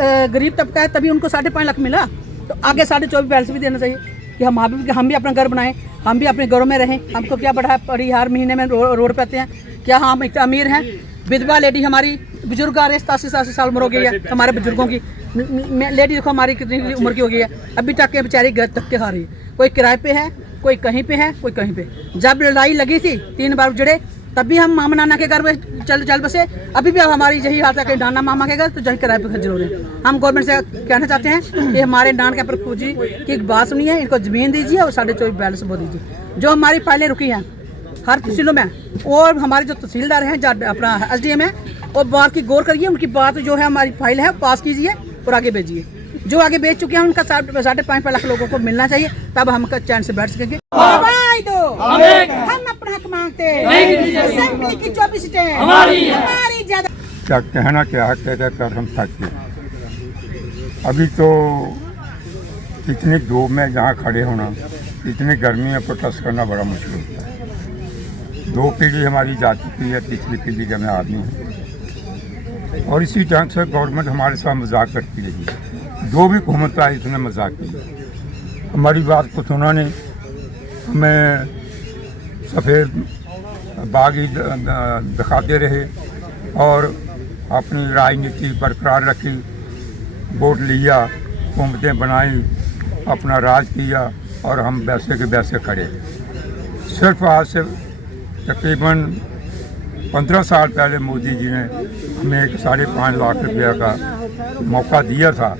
गरीब तबका है तभी उनको 5.5 लाख मिला, तो आगे 24.5 बैलेंस भी देना चाहिए कि हम भी अपना घर बनाएं, हम भी अपने घरों में रहें। हमको क्या पड़ी हर महीने में रोड पे आते हैं, क्या हम एक अमीर हैं? विधवा लेडी हमारी बुजुर्ग आ रहे हैं, 87 साल उम्र हो गई है हमारे बुजुर्गों की। लेडी देखो हमारी कितनी उम्र की हो गई है, अभी तक के बेचारी घर तक के खा रही है। कोई किराए पे है, कोई कहीं पे है, कोई कहीं पे। जब लड़ाई लगी थी 3 बार जुड़े, तभी हम मामा नाना के घर में चल बसे। अभी भी हमारी यही हालत है कि नाना मामा के घर तो जही किराए पे खर्च हो रहे हैं। हम गवर्नमेंट से कहना चाहते हैं कि हमारे नान के प्रभु जी की एक बात सुनिए, इनको जमीन दीजिए और 24.5 बैलेंस वो दीजिए। जो हमारी फाइलें रुकी हैं हर तहसीलों में, और हमारे जो तहसीलदार हैं, अपना SDM है, और बात की गौर करिए, उनकी बात जो है हमारी फाइल है पास कीजिए और आगे भेजिए। जो आगे बेच चुके हैं उनका 5.5 लाख लोगों को मिलना चाहिए, तब हम चैन से बैठ सकेंगे। हम अपना हक मांगते हैं, की 24 सीटें हमारी ज्यादा। क्या कहना, क्या कर हम थक गए। अभी तो इतनी धूप में जहाँ खड़े होना, इतनी गर्मी में प्रोटेस्ट करना बड़ा मुश्किल होता है। 2 पीढ़ी हमारी जा चुकी है, तीसरी पीढ़ी के में आदमी है, और इसी ढंग से गवर्नमेंट हमारे साथ मजाक करती रही है। जो भी हुकूमत आई उसने मजाक की, हमारी बात को सुना नहीं। हमें सफ़ेद बागी दिखाते रहे और अपनी राजनीति बरकरार रखी, वोट लिया, हुकूमतें बनाई, अपना राज किया, और हम वैसे के वैसे खड़े। सिर्फ आज से तकरीबन 15 साल पहले मोदी जी ने हमें एक 5.5 लाख रुपया का मौका दिया था।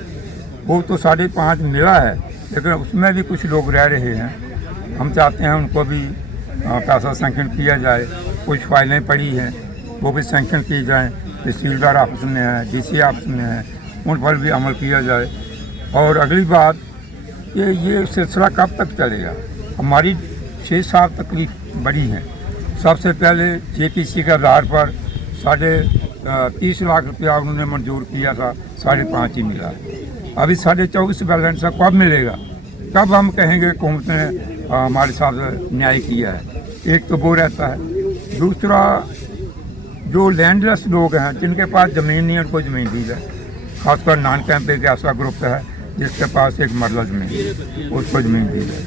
वो तो 5.5 मिला है, लेकिन उसमें भी कुछ लोग रह रहे हैं। हम चाहते हैं उनको भी पैसा सैंक्शन किया जाए। कुछ फाइलें पड़ी हैं, वो भी सैंक्शन की जाएँ। तहसीलदार ऑफिस में है, DC ऑफिस में है, उन पर भी अमल किया जाए। और अगली बात ये सिलसिला कब तक चलेगा? हमारी 6 साल तकलीफ बड़ी हैं। सबसे पहले JPC के आधार पर 30 लाख रुपया उन्होंने मंजूर किया था, 5.5 ही मिला। अभी 24.5 बैलेंस कब मिलेगा? कब हम कहेंगे हुकूमत ने हमारे साथ न्याय किया है? एक तो वो रहता है। दूसरा, जो लैंडलेस लोग हैं, जिनके पास ज़मीन नहीं है, उनको ज़मीन दी जाए। खासकर नान कैंप एक ऐसा ग्रुप है जिसके पास एक मरला ज़मीन है, उसको ज़मीन दी जाए।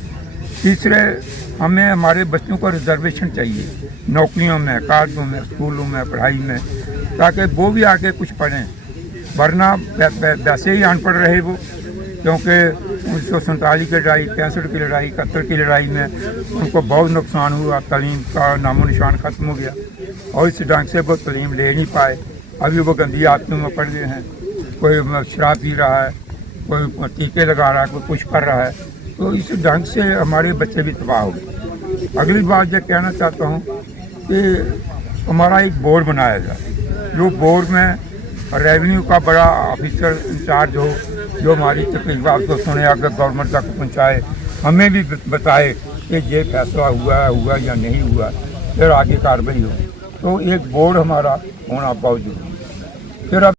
तीसरे, हमें हमारे बच्चों को रिजर्वेशन चाहिए नौकरियों में, कारों में, स्कूलों में, पढ़ाई में, ताकि वो भी आगे कुछ पढ़ें। वरना वैसे ही अनपढ़ रहे वो, क्योंकि 1947 की लड़ाई, 65 की लड़ाई, 71 की लड़ाई में उनको बहुत नुकसान हुआ। तालीम का नामो निशान ख़त्म हो गया, और इस ढंग से वो तालीम ले नहीं पाए। अभी वो गंदी आदतों में पड़ गए हैं। कोई शराब पी रहा है, कोई टीके लगा रहा है, कोई कुछ कर रहा है। तो इस ढंग से हमारे बच्चे भी तबाह हो गए। अगली बात ये कहना चाहता हूँ कि हमारा एक बोर्ड बनाया जाए, जो बोर्ड में रेवेन्यू का बड़ा ऑफिसर इंचार्ज हो, जो हमारी तकलीफ को सुने, अगर गवर्नमेंट तक पहुँचाए, हमें भी बताए कि ये फैसला हुआ या नहीं हुआ, फिर आगे कार्रवाई हो। तो एक बोर्ड हमारा होना बहुत जरूरी है। फिर अब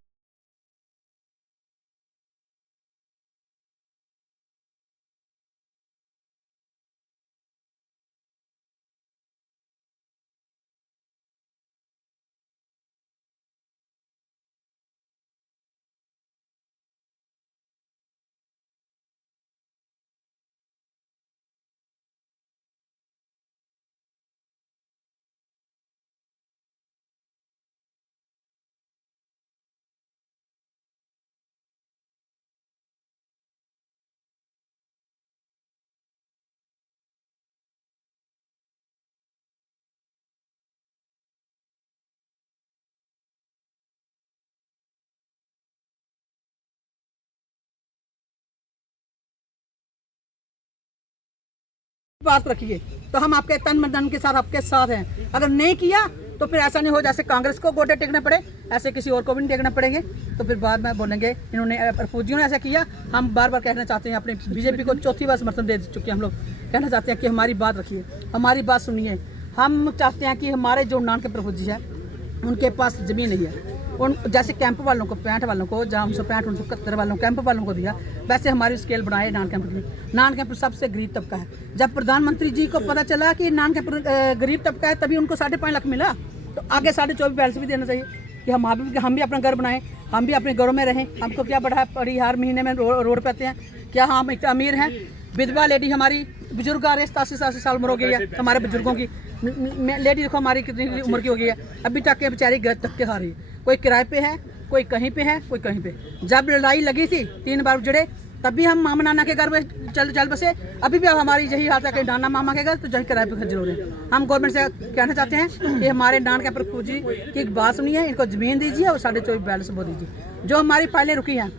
बात रखिए तो हम आपके तन मन धन के साथ आपके साथ हैं। अगर नहीं किया तो फिर ऐसा नहीं हो जैसे कांग्रेस को गोटे टेकने पड़े, ऐसे किसी और को भी नहीं टेकने पड़ेंगे। तो फिर बाद में बोलेंगे इन्होंने फौजियों ने ऐसा किया। हम बार बार कहना चाहते हैं, अपने BJP को 4थी बार समर्थन दे चुके हैं हम लोग। कहना चाहते हैं कि हमारी बात रखिए, हमारी बात सुनिए। हम चाहते हैं कि हमारे जो नान के प्रभु जी है, उनके पास ज़मीन नहीं है। उन जैसे कैंप वालों को, 65 वालों को, जहाँ 165 171 वालों कैंप वालों को दिया, वैसे हमारी स्केल बढ़ाए नान कैंप की। नान कैंप सबसे गरीब तबका है। जब प्रधानमंत्री जी को पता चला कि नान कैंप गरीब तबका है, तभी उनको 5.5 लाख मिला, तो आगे 24.5 बैलेंस भी देना चाहिए। कि हम भी अपना घर बनाएं, हम भी अपने घरों में रहें। हमको क्या बढ़ा परिहार महीने में रोड पे आते हैं, क्या हम इतना अमीर हैं? विधवा लेडी हमारी बुजुर्ग आ रहे 87 साल उम्र हो गई है हमारे बुजुर्गों की। लेडी देखो हमारी कितनी उम्र की हो गई है, अभी तक के बेचारी घर तक के खा रही है। कोई किराए पे है, कोई कहीं पे है, कोई कहीं पे। जब लड़ाई लगी थी 3 बार जड़े, तब भी हम मामा नाना के घर में चल बसे। अभी भी हमारी यही हालत है कि नाना मामा के घर तो जही किराए पे जरूर है। हम गवर्नमेंट से कहना चाहते हैं कि हमारे नान के प्रभु जी की एक बात सुनिए, इनको ज़मीन दीजिए और 24.5 बैलेंस वो दीजिए। जो हमारी फाइलें रुकी हैं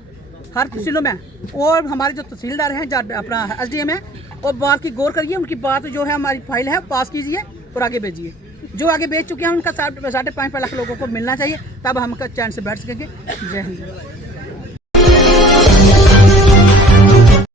हर तहसीलों में, और हमारे जो तहसीलदार हैं, अपना SDM है, वो बात की गौर करिए, उनकी बात जो है हमारी फाइल है पास कीजिए और आगे भेजिए। जो आगे भेज चुके हैं उनका 5.5 लाख लोगों को मिलना चाहिए, तब हम चैन से बैठ सकेंगे। जय हिंद।